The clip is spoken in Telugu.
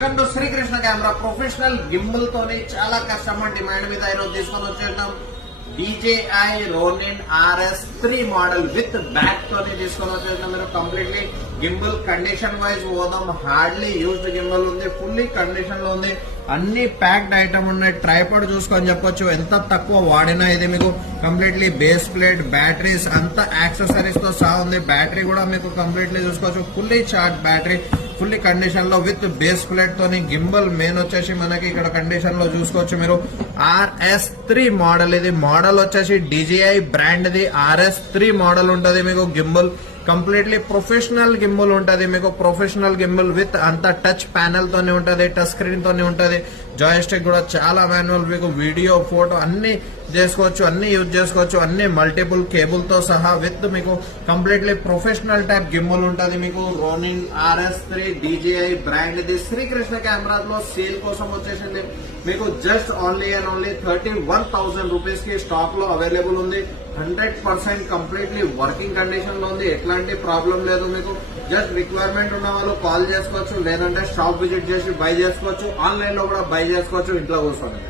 శ్రీకృష్ణ కెమెరా ప్రొఫెషనల్ గింబల్ తోనే చాలా కస్టమర్ డిమాండ్ మీద ఈరోజు తీసుకొని వచ్చేద్దాం. DJI Ronin RS3 model with back తోనే తీసుకొని వచ్చేద్దాం. మీరు కంప్లీట్లీ గింబల్ కండిషన్ వైజ్ పోదాం. హార్డ్లీ యూజ్డ్ గింబల్ ఉంది, ఫుల్లీ కండిషన్ లో ఉంది, అన్ని ప్యాక్డ్ ఐటమ్ ఉన్నాయి. ట్రైపాడ్ చూసుకొని చెప్పొచ్చు, ఎంత తక్కువ వాడినా ఇది మీకు కంప్లీట్లీ బేస్ ప్లేట్, బ్యాటరీస్ అంతా యాక్సెసరీస్ తో సహా ఉంది. బ్యాటరీ కూడా మీకు కంప్లీట్లీ చూసుకోవచ్చు, fully charge battery, fully condition లో విత్ బేస్ ప్లేట్ తోని. గింబల్ మెయిన్ వచ్చేసి మనకి ఇక్కడ కండిషన్ లో చూసుకోవచ్చు మీరు RS3 మోడల్. ఇది మోడల్ వచ్చేసి DJI brand the RS3 model ఉంటది. మీకు గింబల్ కంప్లీట్లీ ప్రొఫెషనల్ గింబల్ ఉంటది. మీకు ప్రొఫెషనల్ గింబల్ విత్ అంత టచ్ ప్యానెల్ తోనే ఉంటది, టచ్ స్క్రీన్ తోనే ఉంటది. జాయిస్టిక్ కూడా చాలా మాన్యువల్, మీకు వీడియో ఫోటో అన్ని చేసుకోవచ్చు, అన్ని యూజ్ చేసుకోవచ్చు, అన్ని మల్టిపుల్ కేబుల్ తో సహా విత్ మీకు కంప్లీట్లీ ప్రొఫెషనల్ టైప్ గింబల్ ఉంటది. మీకు రోనిన్ RS3 DJI బ్రాండ్ ఇది శ్రీకృష్ణ కెమెరాస్ లో సేల్ కోసం వచ్చేసింది. మీకు just only and only 31,000 rupees కి స్టాక్ లో అవైలబుల్ ఉంది. 100% కంప్లీట్లీ వర్కింగ్ కండిషన్ లో ఉంది, ఎట్లాంటి ప్రాబ్లం లేదు. మీకు జస్ట్ రిక్వైర్మెంట్ ఉన్న వాళ్ళు కాల్ చేసుకోవచ్చు, లేదంటే షాప్ విజిట్ చేసి బై చేసుకోవచ్చు, ఆన్లైన్ లో కూడా బై చేసుకోవచ్చు ఇంట్లో కూర్చొని.